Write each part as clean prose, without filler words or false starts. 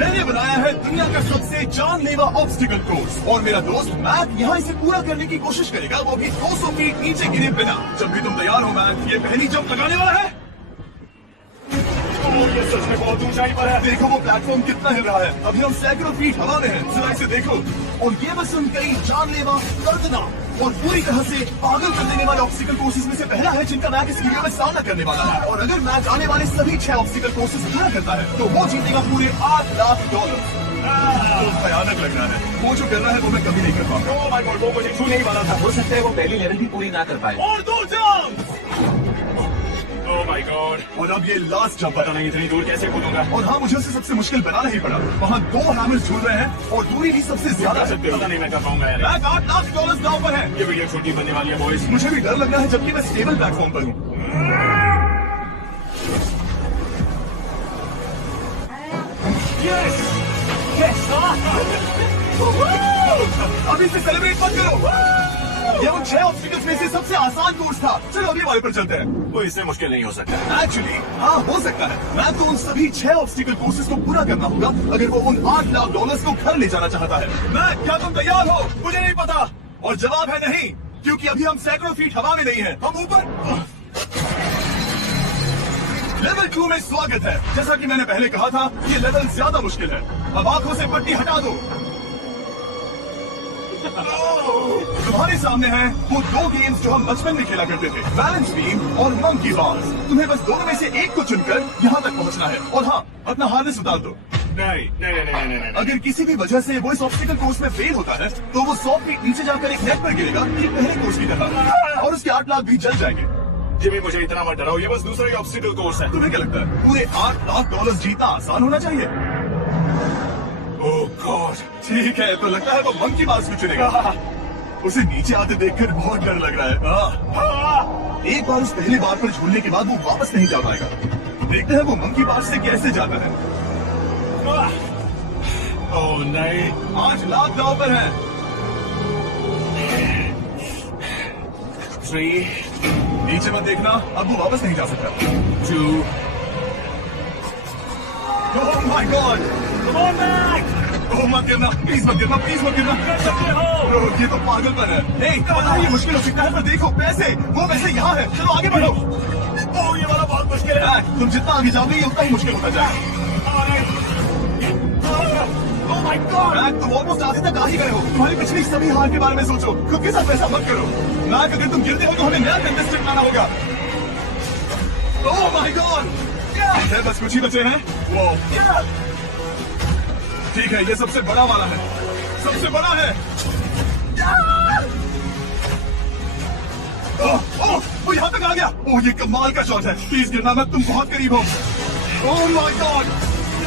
मैंने बनाया है दुनिया का सबसे जानलेवा ऑब्स्टिकल कोर्स और मेरा दोस्त मैक यहाँ इसे पूरा करने की कोशिश करेगा, वो भी 200 फीट नीचे गिरे बिना। जब भी तुम तैयार हो मैक, ये पहली जंप लगाने वाला है। ये सच में बहुत ऊंचाई पर है। देखो वो प्लेटफॉर्म कितना हिल रहा है। अभी हम सैकड़ों फीट हवा में हैं। जरा इसे देखो। और ये बस उन कई जानलेवा, दर्दनाक और पूरी तरह से पागल कर देने वाले ऑब्स्टिकल कोर्सेज में से पहला है जिनका मैक इस वीडियो में सामना करने वाला है। और अगर मैक आने वाले सभी 6 ऑब्स्टिकल कोर्सेज पूरा करता है तो वो जीतेगा पूरे $8 लाख। तो भयानक लग रहा है। वो जो कर रहा है वो मैं कभी नहीं कर पाऊंगा। ओह माय गॉड, वो मुझे छूने ही वाला था। हो सकता है वो पहली लेवल भी पूरी ना कर पाए। और 2 जंप। ओह माय गॉड, और अब ये लास्ट जंप पता नहीं इतनी दूर कैसे कूदूंगा। और हाँ, मुझे उसे सबसे मुश्किल बनाना ही पड़ा। वहाँ 2 हैमर्स झूल रहे हैं और दूरी भी सबसे ज्यादा है। पता नहीं मैं कर पाऊंगा यार। मैक $8 लाख दांव पर है। ये वीडियो छोटी बनने वाली है बॉयज। मुझे भी डर लग रहा है जबकि मैं स्टेबल प्लेटफॉर्म पर हूँ। यस यस, अभी से सेलिब्रेट मत करो। ये उन 6 ऑब्स्टिकल्स में से सबसे आसान कोर्स था। चलो अगले वाले पर चलते हैं। वो इससे मुश्किल नहीं हो सकता। एक्चुअली हाँ, हो सकता है। मैं तो उन सभी 6 ऑब्स्टिकल कोर्सेज को पूरा करना होगा अगर वो उन $8 लाख को घर ले जाना चाहता है। मैं, क्या तुम तैयार हो? मुझे नहीं पता। और जवाब है नहीं, क्योंकि अभी हम सैकड़ों फीट हवा में नहीं है, हम ऊपर। लेवल 2 में स्वागत है। जैसा कि मैंने पहले कहा था, ये लेवल ज्यादा मुश्किल है। अब आंखों से पट्टी हटा दो। तुम्हारे सामने हैं वो 2 गेम्स जो हम बचपन में खेला करते थे, बैलेंस बीम और मंकी बार्स। तुम्हें बस दोनों में से एक को चुनकर यहाँ तक पहुँचना है। और हाँ, अपना हार्नेस उतार दो। नहीं नहीं नहीं नहीं नहीं। अगर किसी भी वजह से वो इस ऑब्स्टिकल कोर्स में फेल होता है तो वो 100 फीट नीचे जाकर एक नेट पर गिरेगा, ठीक पहले कोर्स की तरह, और उसके $8 लाख भी जल जाएंगे। जिमी, मुझे इतना मत डराओ, ये बस दूसरा ही ऑब्स्टिकल कोर्स है। तुम्हें क्या लगता है पूरे $8 लाख जीतना आसान होना चाहिए? ओह गॉड, ठीक है, तो लगता है वो मंकी बार्स को चुनेगा। उसे नीचे आते देखकर बहुत डर लग रहा है। एक बार उस पहली बार पर झूलने के बाद वो वापस नहीं जा पाएगा। देखते हैं वो मंकी बार से कैसे जाता है। ओह नहीं, $8 लाख दांव पर है। 3 नीचे मत देखना, अब वो वापस नहीं जा सकता। 2 oh my god, come on back. Oh मत गिरना, प्लीज मत गिरना, प्लीज मत गिरना। कर सकते हो। ये तो पागलपन है। नहीं, पता है ये मुश्किल हो सकता है, पर देखो पैसे, वो पैसे यहाँ है। चलो आगे बढ़ो। ओह ये वाला बहुत मुश्किल है। तुम जितना आगे जाओगे ये उतना ही मुश्किल होता जाएगा। ओह माय गॉड, तुम ऑलमोस्ट आधे तक आ ही गए हो। तुम्हारी पिछली सभी हार के बारे में सोचो, खुद के साथ ऐसा मत करो। मैक, अगर तुम गिरते हो तो हमें नया कंटेस्टेंट लाना होगा। ओह माय गॉड, बस कुछ ही बचे हैं। वो ठीक है, ये सबसे बड़ा वाला है, सबसे बड़ा है। वो यहाँ तक आ गया। ओह ये कमाल का शॉट है, प्लीज गिरना मत, तुम बहुत करीब हो। ओह माय गॉड,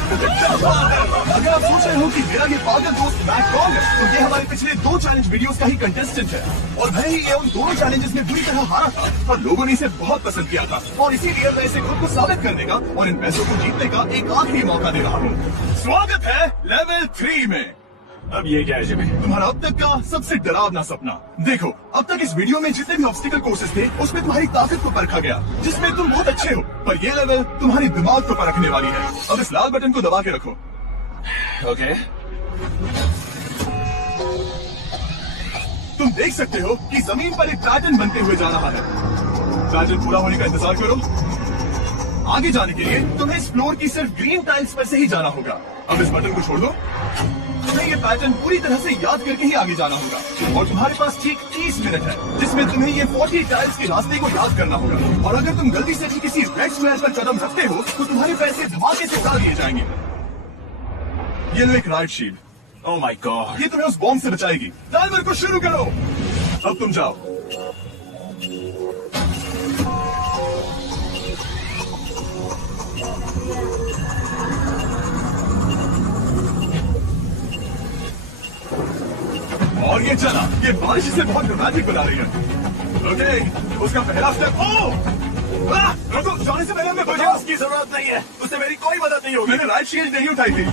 अगर आप सोच रहे हो कि मेरा ये पागल दोस्त मैक कौन है, तो ये हमारे पिछले 2 चैलेंज वीडियोस का ही कंटेस्टेंट है। और भाई ये उन दोनों चैलेंजेस में बुरी तरह हारा था और लोगों ने इसे बहुत पसंद किया था। और इसीलिए मैं इसे खुद को साबित करने का और इन पैसों को जीतने का एक आखिरी मौका दे रहा हूँ। स्वागत है लेवल 3 में। अब ये क्या है जिमी? तुम्हारा अब तक का सबसे डरावना सपना। देखो, अब तक इस वीडियो में जितने भी ऑब्स्टिकल कोर्सेज थे उसमें तुम्हारी ताकत को परखा गया, जिसमें तुम बहुत अच्छे हो। पर ये लेवल तुम्हारी दिमाग को परखने वाली है। अब इस लाल बटन को दबा के रखो। ओके, तुम देख सकते हो कि जमीन पर एक पैटर्न बनते हुए जा रहा है। पैटर्न पूरा होने का इंतजार करो। आगे जाने के लिए तुम्हें इस फ्लोर की सिर्फ ग्रीन टाइल्स पर से ही जाना होगा। अब इस बटन को छोड़ दो। तुम्हें ये पैटर्न पूरी तरह से याद करके ही आगे जाना होगा। और तुम्हारे पास ठीक 30 मिनट है जिसमें तुम्हें ये 40 टाइल्स के रास्ते को याद करना होगा। और अगर तुम गलती से भी किसी रेड स्क्वायर पर कदम रखते हो तो तुम्हारे पैसे धमाके से उड़ा दिए जाएंगे। ये लो एक right shield. Oh my God, ये तुम्हें उस बॉम्ब से बचाएगी। टाइमर को शुरू करो। अब तुम जाओ। और ये चला, ये बारिश इसे बहुत ड्रामेटिक बना रही है। ओके, उसका पहला स्टेप। रुको, जाने से पहले हमें मुझे बचाओ। उसकी जरूरत नहीं है, उससे मेरी कोई मदद नहीं होगी। मैंने राइट शील्ड नहीं उठाई थी।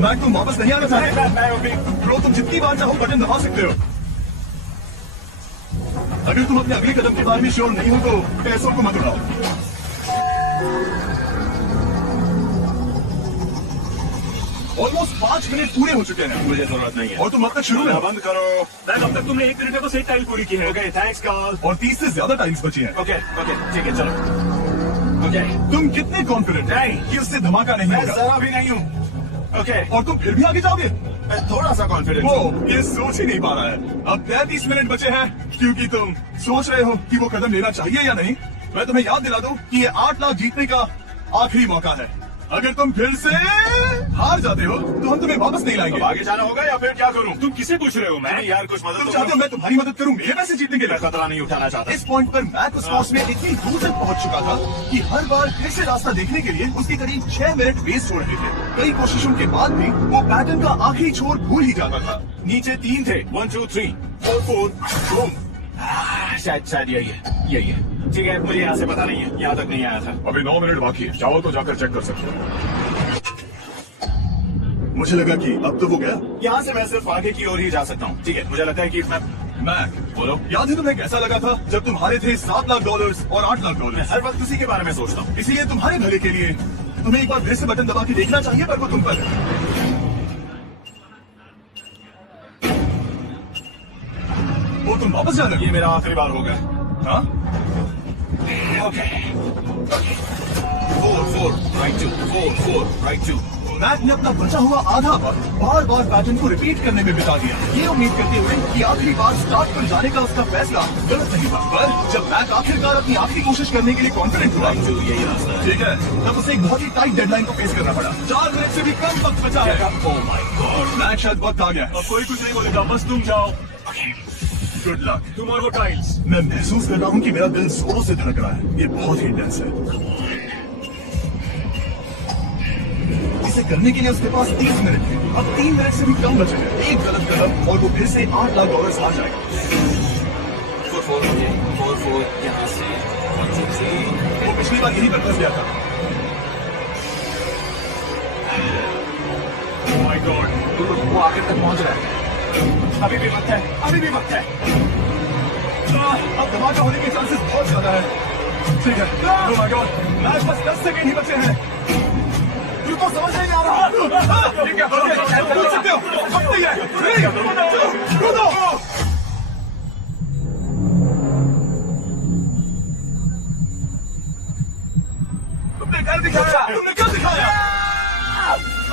मैक, तुम वापस नहीं आना चाहते? मैं अभी ब्रो, तुम जितनी बार चाहो बटन दबा सकते हो। अगर तुम अपने अगले कदम के बारे में श्योर नहीं हो तो पैसों को मत उड़ाओ। ऑलमोस्ट 5 मिनट पूरे हो चुके हैं मुझे जरूरत नहीं है। और तुम अब तक शुरू में बंद करो। बैग अब तक तुमने 1 मिनट में बस 1 टाइल पूरी की है। Okay thanks Carl. और 30 से ज्यादा टाइल्स बची हैं। ओके ओके ठीक है चलो। ओके तुम कितने कॉन्फिडेंट नहीं। कि उससे धमाका नहीं मैं होगा जरा भी नहीं हूँ। ओके और तुम फिर भी आगे जाओगे? मैं थोड़ा सा कॉन्फिडेंट वो हूँ। ये सोच ही नहीं पा रहा है। अब 33 मिनट बचे हैं क्योंकि तुम सोच रहे हो कि वो कदम लेना चाहिए या नहीं। मैं तुम्हें याद दिला दूं कि ये 8 लाख जीतने का आखिरी मौका है। अगर तुम फिर से हार जाते हो तो हम तुम्हें वापस नहीं अब लाएंगे। आगे जाना होगा या फिर क्या करूँ? तुम किसे पूछ रहे हो? मैं यार कुछ मदद तुम तो चाहते हो करो। मैं तुम्हारी मदद करूं मेरे पैसे जीतने के लिए? मैं खतरा नहीं उठाना चाहता। इस पॉइंट पर मैक उस कोर्स में इतनी दूर तक पहुंच चुका था कि हर बार फिर से रास्ता देखने के लिए उसके करीब 6 मिनट वेस्ट हो रहे थे। कई कोशिशों के बाद भी वो पैटर्न का आखिरी छोर भूल ही जाता था। नीचे 3 थे 1 2 3 4 4 बूम। शायद यही है। ठीक है मुझे यहाँ से पता नहीं है, यहाँ तक नहीं आया था। अभी 9 मिनट बाकी है, चाहो तो जाकर चेक कर सकते हो। मुझे लगा कि अब तो वो गया। यहाँ से मैं सिर्फ आगे की ओर ही जा सकता हूँ। ठीक है मुझे लगता है कि मैं मैक बोलो। याद है तुम्हें कैसा लगा था जब तुम्हारे थे $7 लाख और $8 लाख? मैं हर वक्त उसी के बारे में सोचता हूँ। इसीलिए तुम्हारे भले के लिए तुम्हें एक बार फिर से बटन दबा के देखना चाहिए, पर वो तुम पर है। वो तुम वापस जाना। ये मेरा आखिरी बार होगा। हाँ? Okay 4 4 right 2 4 4 right 2। मैक ने अपना बचा हुआ आधा वक्त बार बार पैटर्न को रिपीट करने में बिता दिया, ये उम्मीद करते हुए कि आखिरी बार स्टार्ट पर जाने का उसका फैसला गलत नहीं था। पर जब मैक आखिरकार अपनी आखिरी कोशिश करने के लिए कॉन्फिडेंट हुआ, यही रास्ता है। ठीक है, तब उसे एक बहुत ही टाइट डेडलाइन को फेस करना पड़ा। 4 मिनट से भी कम वक्त बचा है। ओह माय गॉड। मैक शायद वक्त आ गया। अब कोई कुछ नहीं बोलेगा, बस तुम जाओ। Good luck. तुम और वो टाइल्स। मैं महसूस कर रहा हूँ कि मेरा दिल जोरों से धड़क रहा है। ये बहुत ही इंटेंस है। इसे करने के लिए उसके पास 30 मिनट थे। अब 3 मिनट से भी कम बचे हैं। एक गलत कदम और वो फिर से $8 लाख हार जाएगा। 4 4 4 4 यहाँ से 1 2 3। वो पिछली बार यही पर फंस गया था। ओह माय गॉड, वो आगे तक पहुँच रहा है। अभी भी वक्त है, अभी भी वक्त है। अब धमाका होने के चांसेस बहुत ज्यादा है। ठीक है, oh my God, मैच बस 10 सेकंड ही बचे हैं। तू तो समझ नहीं आ रहा। ठीक है, कर सकते हो। वक्त नहीं है। कूदो। तुमने कर दिखाया। तुमने कर दिखाया।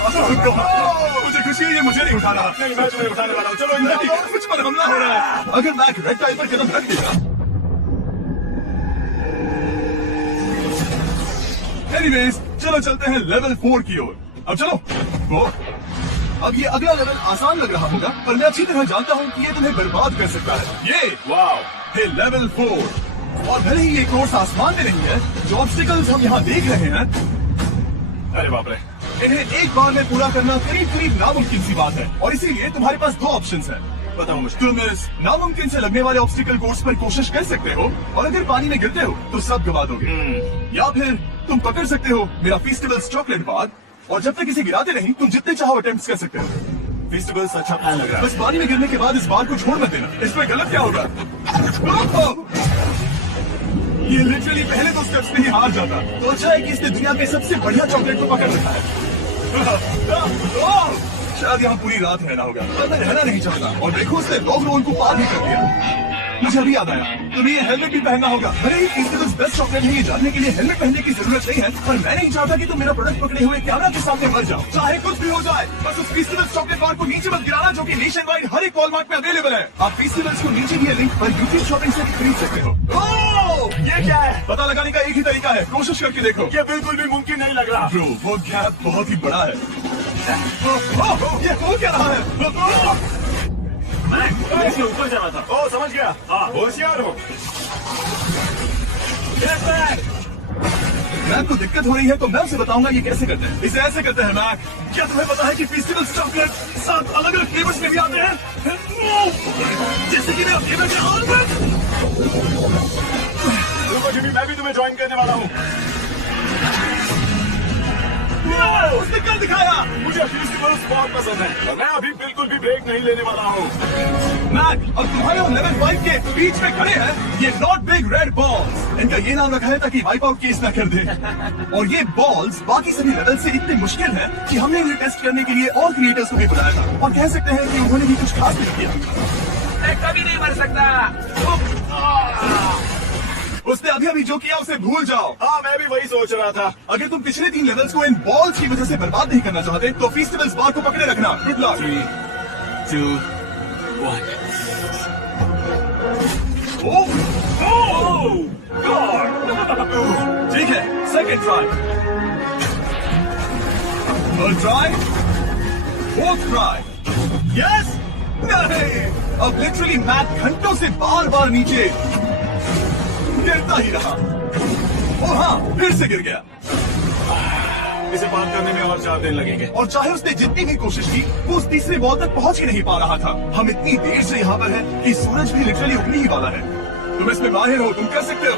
मुझे खुशी है, ये मुझे नहीं उठा रहा। नहीं मैं तुम्हें उठाने वाला हूँ। चलो नहीं, मुझ पर हमला हो रहा है। अगर मैक रेड टाइल पर कदम रख देगा। एनीवेज, चलो चलते हैं लेवल 4 की ओर। अब चलो। वो अब ये अगला लेवल आसान लग रहा होगा, पर मैं अच्छी तरह जानता हूँ कि ये तुम्हें बर्बाद कर सकता है। ये वाओ है लेवल 4। और भले ही ये कोर्स आसमान में नहीं है, जो ऑब्स्टिकल्स हम यहाँ देख रहे हैं, अरे बाप रे। इन्हें एक बार में पूरा करना करीब करीब नामुमकिन सी बात है। और इसीलिए तुम्हारे पास 2 ऑप्शंस हैं। बताओ मुझे। तुम इस नामुमकिन से लगने वाले ऑब्स्टिकल कोर्स पर कोशिश कर सकते हो, और अगर पानी में गिरते हो तो सब गवा दोगे। या फिर तुम पकड़ सकते हो मेरा फेस्टिवल्स चॉकलेट बार, और जब तक इसे गिराते नहीं तुम जितने चाहो अटेम्प्ट्स कर सकते हो। फेस्टिवल्स अच्छा प्लान लग रहा है। बस पानी में गिरने के बाद इस बार को छोड़ मत देना। इसमें गलत क्या होगा? ये लिटरली पहले 2 स्टेप्स में ही हार जाता। तो अच्छा है कि इसने दुनिया के सबसे बढ़िया चॉकलेट को पकड़ रखा है। शायद यहाँ पूरी रात रहना होगा, पर मैं रहना नहीं चाहता। और देखो, उसने लॉग रोल को पार भी कर दिया। मुझे अभी याद आया, तुम्हें ये हेलमेट भी पहनना होगा। भले ही फेस्टिवल्स बेस्ट चॉकलेट है, ये जानने के लिए हेलमेट पहनने की जरूरत नहीं है, पर मैं नहीं चाहता कि तुम मेरा प्रोडक्ट पकड़े हुए कैमरा के सामने मर जाओ। चाहे कुछ भी हो जाए, बस उस फेस्टिवल्स चॉकलेट बार को नीचे मत गिराना, जो कि नेशन वाइड हर एक वॉलमार्ट में अवेलेबल है। आप फेस्टिवल्स को नीचे दिए लिंक पर यूट्यूब शॉपिंग से भी खरीद सकते हो। ये क्या है? पता लगाने का एक ही तरीका है, कोशिश करके देखो। ये बिल्कुल भी मुमकिन नहीं लग रहा। ब्रो, वो गैप बहुत ही बड़ा है। ये हो क्या रहा है? मैं इसके ऊपर जाना था। ओ समझ गया। हाँ। होशियार हो। मैक को दिक्कत हो रही है तो मैं उसे बताऊंगा ये कैसे करते हैं। इसे ऐसे करते हैं मैक। क्या तुम्हें पता है कि फेस्टिवल्स चॉकलेट 7 अलग अलग फ्लेवर्स में भी आते हैं? जैसे कि मेरा फेवरेट है आलमंड। रुको जिमी, मैं भी तुम्हें ज्वाइन करने वाला हूँ। उसने कर दिखाया। मुझे फेस्टिवल्स बहुत पसंद है और मैं अभी बिल्कुल भी ब्रेक नहीं लेने वाला हूँ। मैक, अब तुम्हारे और लेवल 5 के बीच में खड़े हैं ये नॉट बिग रेड बॉल्स। इनका ये नाम रखा है ताकि वाइप आउट केस ना कर दे। और ये बॉल्स बाकी सभी लेवल से इतने मुश्किल हैं कि हमने इन्हें टेस्ट करने के लिए और क्रिएटर्स को भी बुलाया था और कह सकते हैं कि उन्होंने भी कुछ खास नहीं किया। मैं कभी नहीं मर सकता। उसने अभी जो किया उसे भूल जाओ। हाँ, मैं भी वही सोच रहा था। अगर तुम पिछले 3 लेवल्स को इन बॉल्स की वजह से बर्बाद नहीं करना चाहते तो फेस्टिवल्स बार को पकड़े रखना। Good luck. 3, 2, 1। ओह गॉड। ठीक है, second try, third try, fourth try. Yes, नहीं, अब लिटरली मैक घंटों से बार बार नीचे गिरता ही रहा। और हाँ, फिर से गिर गया। इसे पार करने में और 4 दिन लगेंगे। और चाहे उसने जितनी भी कोशिश की वो उस तीसरे बॉल तक पहुंच ही नहीं पा रहा था। हम इतनी देर से यहाँ पर हैं कि सूरज भी लिटरली उगने ही वाला है। तुम इसमें माहिर हो, तुम कर सकते हो।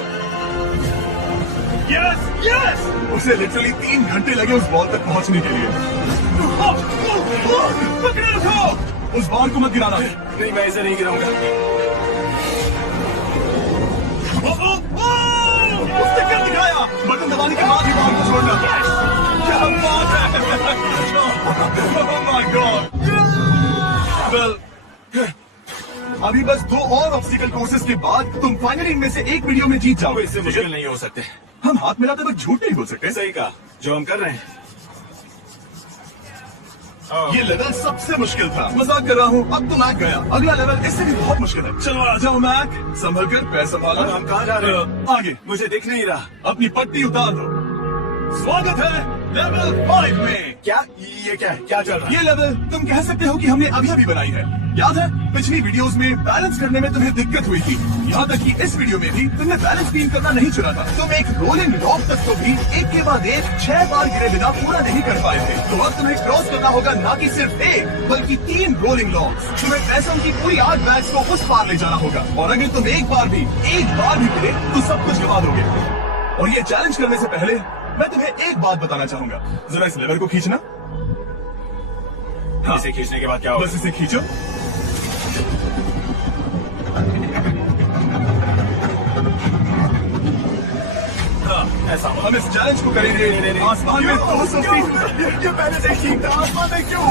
यस यस, उसे लिटरली 3 घंटे लगे उस बॉल तक पहुंचने के लिए। पकड़े रखो, उस बॉल को मत गिराना। नहीं, मैं इसे नहीं गिराऊंगा। उसने क्या दिखाया? बटन दबाने के बाद ही बॉल को छोड़ना। क्या बात है! Oh my God! Well, अभी बस 2 और ऑब्स्टिकल कोर्सेज के बाद तुम फाइनली इनमें से एक वीडियो में जीत वो जाओगे। इससे मुश्किल नहीं हो सकते। हम हाथ मिलाते वक्त झूठ नहीं बोल सकते। सही कहा, जो हम कर रहे हैं। ये लेवल सबसे मुश्किल था। मजाक कर रहा हूँ। अब तो मैक गया। अगला लेवल इससे भी बहुत मुश्किल है। चलो आ जाओ मैक, संभल कर, पैर संभालो। हम कहाँ जा रहे हैं? आगे। मुझे दिख नहीं रहा। अपनी पट्टी उतार दो। स्वागत है लेवल 5 में। क्या? ये क्या है? क्या चल रहा है? ये लेवल तुम कह सकते हो कि हमने अभी बनाई है। याद है पिछली वीडियोस में बैलेंस करने में तुम्हें दिक्कत हुई थी। यहाँ तक कि इस वीडियो में भी तुमने बैलेंस बीम करना नहीं चुना था। तुम एक रोलिंग लॉक तक को भी एक के बाद एक 6 बार गिरे बिना पूरा नहीं कर पाए थे। तो अब तुम्हें क्रॉस करना होगा ना कि सिर्फ 1 बल्कि 3 रोलिंग लॉक्स। तुम्हें पैसों की पूरी 8 बैग्स को उस पार ले जाना होगा और अगर तुम एक बार भी गिरे तो सब कुछ गवा दोगे। और ये चैलेंज करने से पहले मैं तुम्हें एक बात बताना चाहूंगा। जरा इस लेवर को खींचना। हाँ, इसे खींचने के बाद क्या होगा? बस इसे खींचो। हाँ, ऐसा हम इस चैलेंज को करेंगे आसमान में 200 फीट। ये पहले से ठीक था। आसमान में क्यों?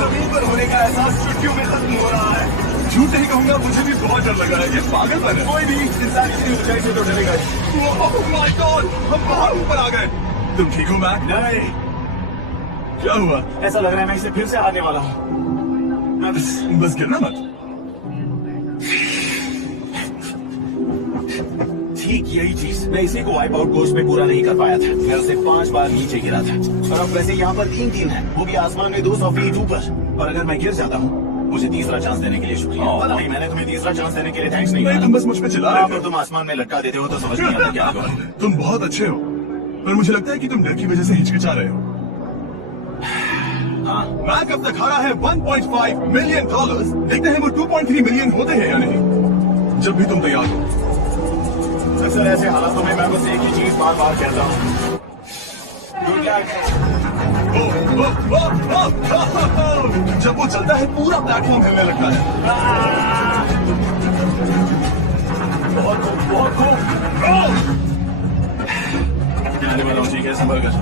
जमीन पर होने का एहसास चुटकियों में खत्म हो रहा है। झूठ नहीं कहूंगा, मुझे भी बहुत डर लग रहा है। ये पागलपन है। कोई भी इंसान इतनी ऊंचाई से तो डरेगा। ओह माय गॉड, हम बहुत ऊपर आ गए। तुम ठीक हो मैक? नहीं, क्या हुआ? ऐसा लग रहा है मैं इसे फिर से हारने वाला हूँ। बस गिरना मत। ठीक यही चीज मैं इसी को वाइप आउट कोर्स में पूरा नहीं कर पाया था। मैं उसे 5 बार नीचे गिरा था और अब वैसे यहाँ पर 3 टीम है, वो भी आसमान में 200 फीट ऊपर। और अगर मैं गिर जाता हूँ, मुझे तीसरा चांस देने के लिए शुक्रिया। पता नहीं, मैंने तुम्हें तीसरा चांस देने के लिए थैंक्स नहीं नहीं, कहा। तुम बस मुझ पे चिल्ला रहे अगर थे। तुम आसमान में लटका देते हो तो समझ नहीं आता क्या होगा। तुम बहुत अच्छे हो, पर मुझे लगता है कि तुम डर की वजह से हिचकिचा रहे हो। हाँ, मैक अब तक हारा है $1.5 मिलियन। देखते हैं वो 2.3 मिलियन होते हैं या नहीं। जब भी तुम तैयार हो। अक्सर ऐसे हालातों में मैं बस एक ही चीज बार बार कहता हूँ, गुड लक। जब वो चलता है पूरा प्लेटफॉर्म हिलने लगता है। बहुत खूब। आने वाला हूँ, ठीक है, संभल कर।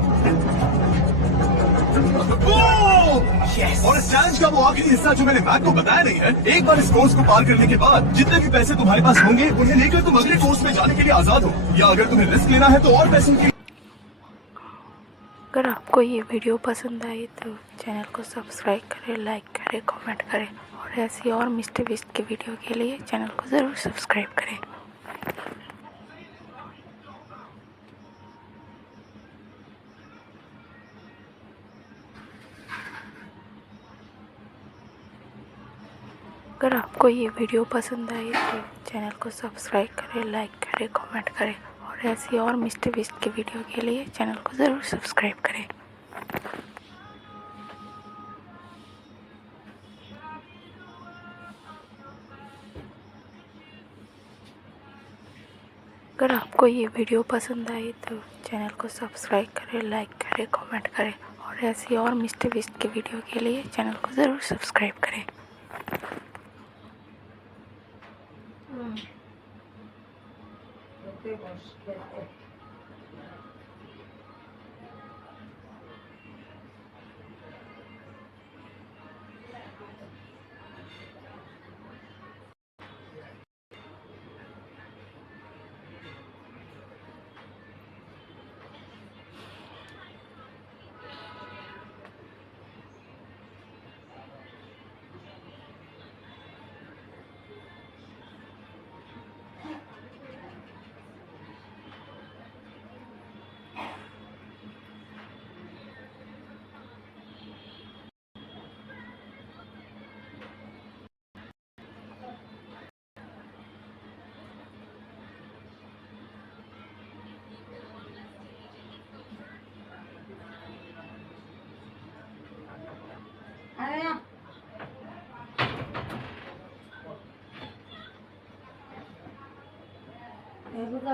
और इस चैलेंज का वो आखिरी हिस्सा जो मैंने मैक को बताया नहीं है, एक बार इस कोर्स को पार करने के बाद जितने भी पैसे तुम्हारे पास होंगे उन्हें लेकर तुम अगले कोर्स में जाने के लिए आजाद हो, या अगर तुम्हें रिस्क लेना है तो और पैसों की। अगर आपको ये वीडियो पसंद आई तो चैनल को सब्सक्राइब करें, लाइक करें, कमेंट करें और ऐसी और मिस्टर बीस्ट की वीडियो के लिए चैनल को ज़रूर सब्सक्राइब करें। अगर आपको ये वीडियो पसंद आई तो चैनल को सब्सक्राइब करें, लाइक करें, कमेंट करें और ऐसी और मिस्टर बीस्ट की वीडियो के लिए चैनल को ज़रूर सब्सक्राइब करें। अगर आपको ये वीडियो पसंद आई तो चैनल को सब्सक्राइब करें, लाइक करें, कमेंट करें और ऐसी और मिस्टर बिस्ट की वीडियो के लिए चैनल को ज़रूर सब्सक्राइब करें।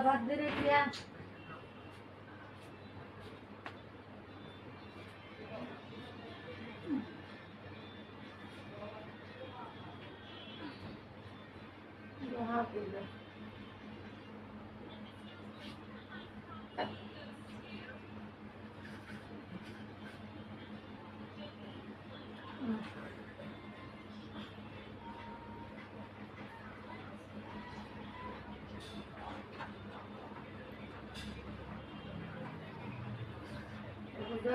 बात दे रहे क्या? यहाँ पे लो।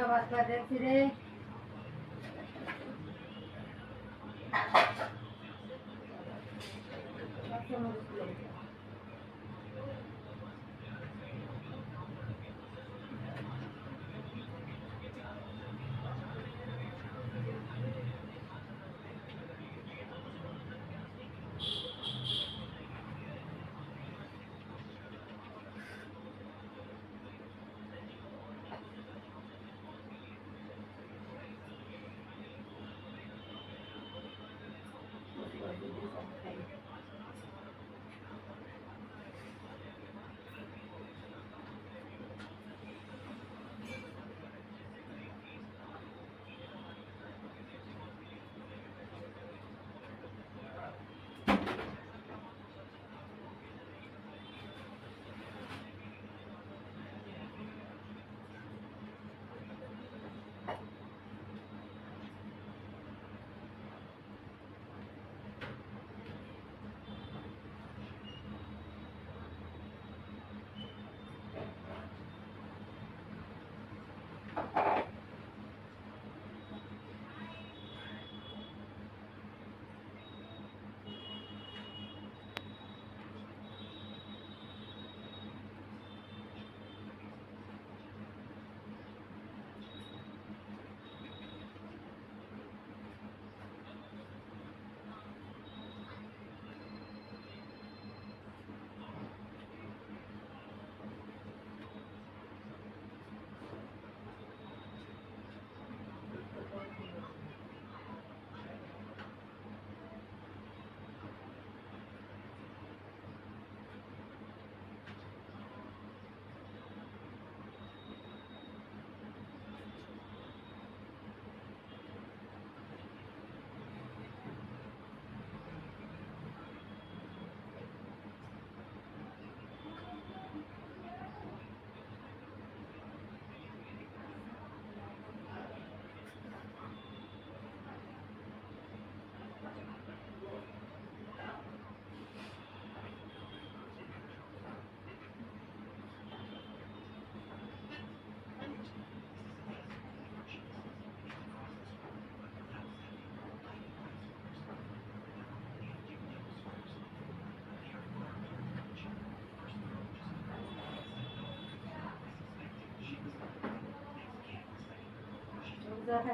बात कर रहे थे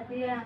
Dia.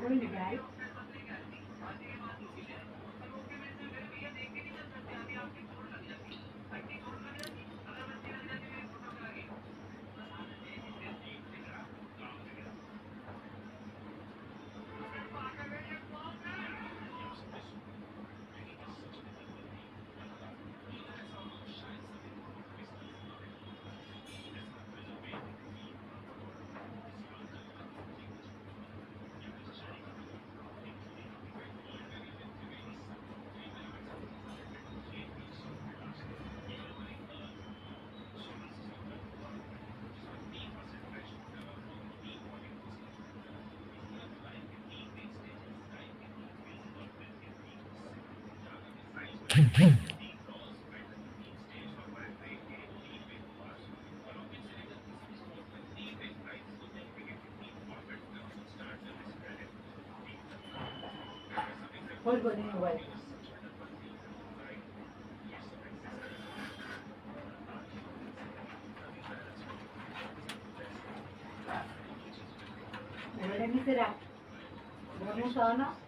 going to die. Hold on in a while. Let me sit down. Vamos a